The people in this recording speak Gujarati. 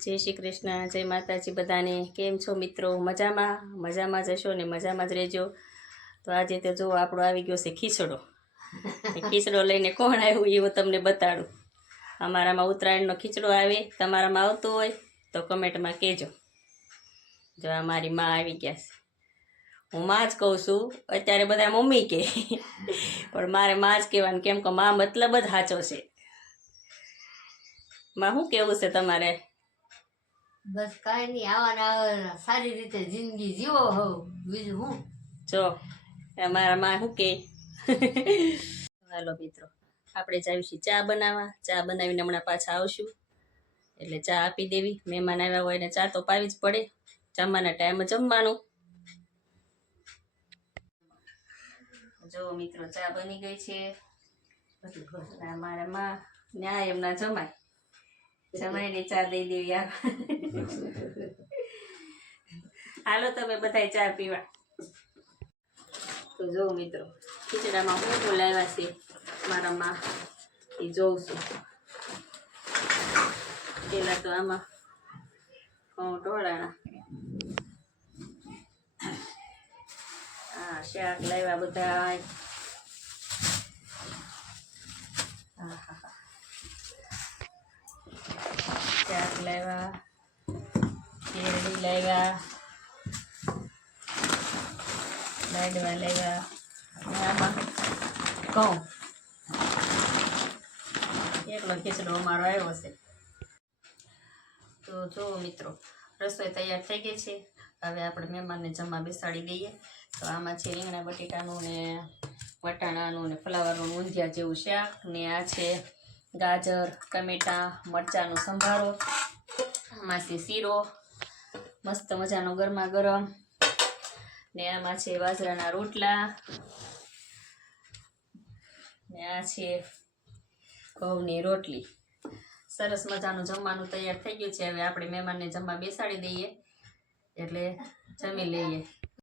જય શ્રી કૃષ્ણ, જય માતાજી બધાને. કેમ છો મિત્રો? મજામાં? મજામાં જશો ને? મજામાં જ રહેજો. તો આજે તો જો આપણો આવી ગયો છે ખીચડો. એ ખીચડો લઈને કોણ આવ્યું એવું તમને બતાડું. અમારામાં ઉત્તરાયણનો ખીચડો આવે, તમારામાં આવતો હોય તો કમેન્ટમાં કહેજો. જો આ મારી માં આવી ગયા છે. હું માં જ કહું છું, અત્યારે બધા મમ્મી કે. પણ મારે માં જ કહેવાનું, કેમ કે માં મતલબ જ સાચો છે. માં શું કેવું છે તમારે? બસ કાંઈ નહીં, આવવાના સારી રીતે જિંદગી જીવો હો. બીજું હું? જો અમારા માં શું કે? હાલો મિત્રો, આપણે જાવીશું ચા બનાવવા. ચા બનાવીને હમણાં પાછા આવશું. એટલે ચા આપી દેવી. મહેમાન આવ્યા હોય ને ચા તો પાવી જ પડે. જમવાના ટાઈમે જમવાનું. જો મિત્રો, ચા બની ગઈ છે. અમારા માં. ન્યાય એમના જમાય. જમાઈને ચા દઈ દેવી આ હાલો, તમે બધા ચા પીવા. તો જો મિત્રો, ખીચડામાં હું શું લાવ્યા છે મારા માં, એ જોઉં છું. પેલા તો આમાં ઘઉં ઢોળાણા. હા શાક લાવ્યા બધા શાક લાવ્યા. લાવ્યા લાડવા અને આમાં ઘઉં એકલો ખીચડો અમારો આવ્યો છે તો જુઓ મિત્રો રસોઈ તૈયાર થઈ ગઈ છે હવે આપણે મહેમાનને જમવા બેસાડી દઈએ તો આમાં છે રીંગણા બટેટાનું ને વટાણાનું ને ફ્લાવરનું ઊંધિયા જેવું શાક ને આ છે ગાજર, ટમેટાં, મરચાંનો સંભારો, આમાં શીરો મસ્ત મજાનો ગરમા ગરમ ને આમાં છે બાજરાના રોટલા. ને આ છે ઘઉંની રોટલી. સરસ મજાનું જમવાનું તૈયાર થઈ ગયું છે. હવે આપણે મહેમાનને જમવા બેસાડી દઈએ. એટલે જમી લઈએ.